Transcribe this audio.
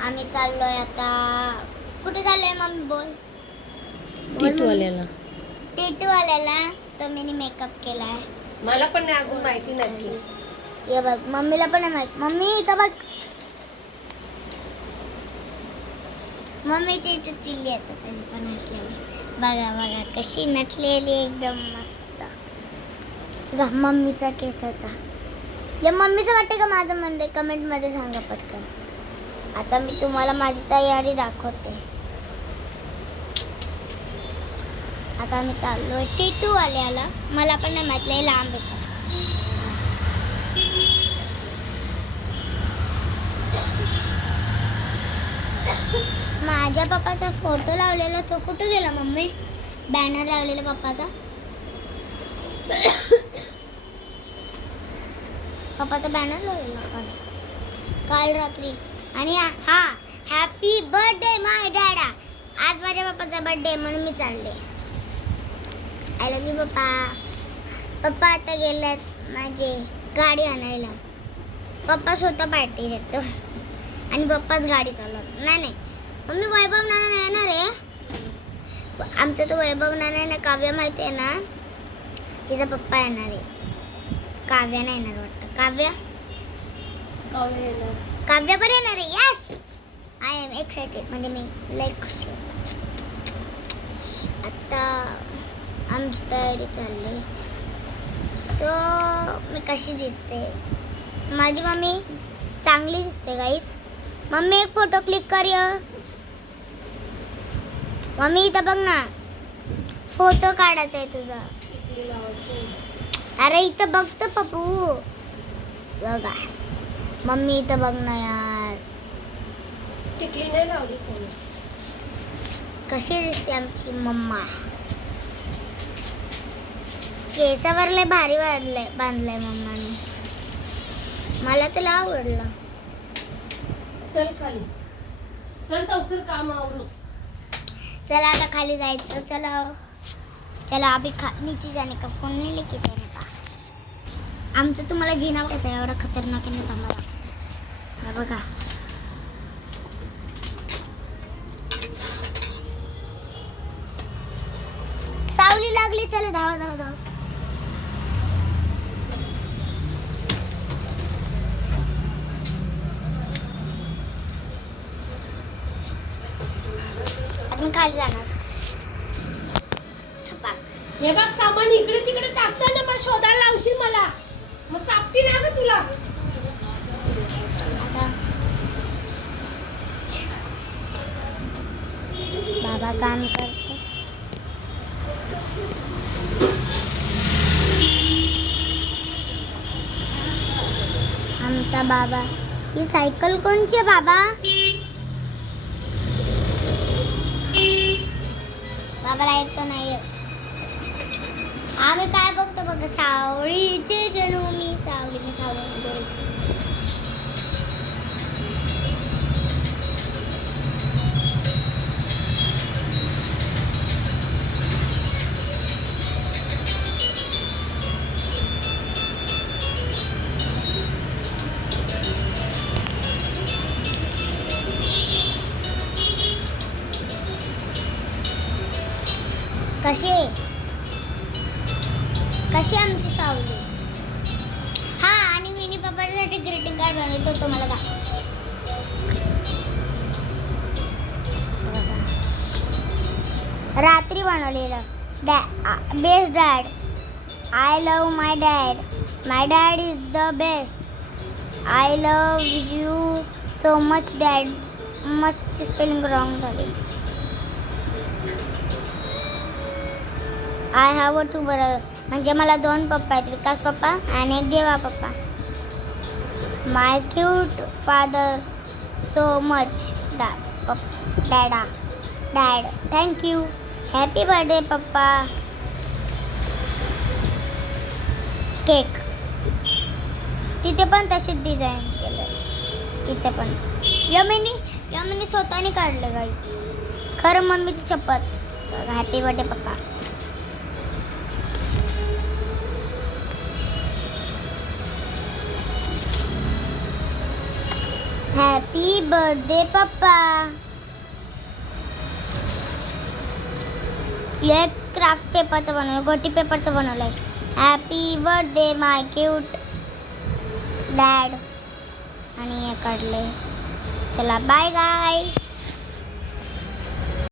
आम्ही चाललोय आता. कुठे चाललोय मम्मी बोल? टिटूवाल्याला. टिटूवाल्याला. तर मी मेकअप केलाय. मला पण नाही अजून माहिती नाही. ये बघ मम्मीला पण नाही माहित. मम्मी इथं बघ. मम्मीची इथे चिल्ली येतं पण असलेली. बघा बघा कशी नटलेली एकदम मस्त. बघा मम्मीचा केसाचा. या मम्मीचं वाटतं का माझं म्हणते? कमेंटमध्ये सांगा पटकन. आता मी तुम्हाला माझी तयारी दाखवते. आता आम्ही चाललोय टिटूवाल्याला. मला पण नाही माहित लय लांब आहे. माझ्या पप्पाचा फोटो लावलेला तो कुठे गेला मम्मी? बॅनर लावलेला पप्पाचा. पप्पाचा बॅनर लावलेला काल रात्री. आणि हा हॅपी बर्थडे माय डॅडा. आज माझ्या पप्पाचा बर्थडे म्हणून मी चालले. आय लव्ह यू पप्पा. पप्पा आता गेलेत माझे गाडी आणायला. पप्पा स्वतः पार्टी देतो आणि पप्पाच गाडी चालवतो. नाही मम्मी वैभव नाना नाही येणार आहे. आमचा तो वैभव नाना ना काव्य माहिती आहे ना, तिचा पप्पा येणार आहे. काव्य नाही येणार वाटतं. काव्य पण येणार आहे. Yes I am excited. म्हणजे मी लय खुश आहे. आता आमची तयारी चालली. सो मी कशी दिसते? माझी मम्मी चांगली दिसते गाईस. मम्मी एक फोटो क्लिक कर. मम्मी इथं बघ ना, फोटो काढायचा आहे तुझा. अरे इथं बघ तर पप्पू. बघा मम्मी इथं बघ ना यार. टिकली नाही लावली. कशी दिसते आमची मम्मा? केसावर लय भारी बांधलंय मम्माने. मला तर आवडलं. चल खाली चल. तवसर काम आवरू. चला आता खाली जायचं. चला अभी नीचे जाने का. फोन नहीं लेके जाने का. आमचं तुम्हाला जिना बघायचं आहे. एवढा खतरनाक आहे ना आम्हाला. बघा सावली लागली. चला धावा. आपण खाली जाणार. हे बघ सामान इकडे तिकडे टाकताना मग शोधायला लावशील मला. मग चापटी ना ग तुला. आता बाबा काम करतो. आमचा बाबा. ही सायकल कोणची आहे बाबा? बाबाला येतो नाही येत. आम्ही काय बघतो बघ. सावळीचे जणू मी सावली. कशी आमची सावली. हा आणि मिनी पप्पासाठी ग्रीटिंग कार्ड बनवतो. तो मला दाखव. रात्री बनवलेलं. Best dad. I love my dad. My dad is the best. I love you so much dad. Much spelling wrong झाली. I have a 2 brother. म्हणजे मला 2 पप्पा आहेत. विकास पप्पा आणि एक देवा पप्पा. My cute father so much dad. Thank you. Happy birthday papa. Cake तिथे पण तशीच डिझाईन केलं. तिथे पण यमिनी स्वतःने काढलं गाई. खरं मम्मीची शपथ. हॅपी बर्थडे पप्पा. हॅपी बर्थडे पप्पा. एक क्राफ्ट पेपरचं बनवलं, गोटी पेपरचं बनवलंय. हॅपी बर्थडे माय क्यूट डॅड. आणि हे काढले. चला बाय गाय.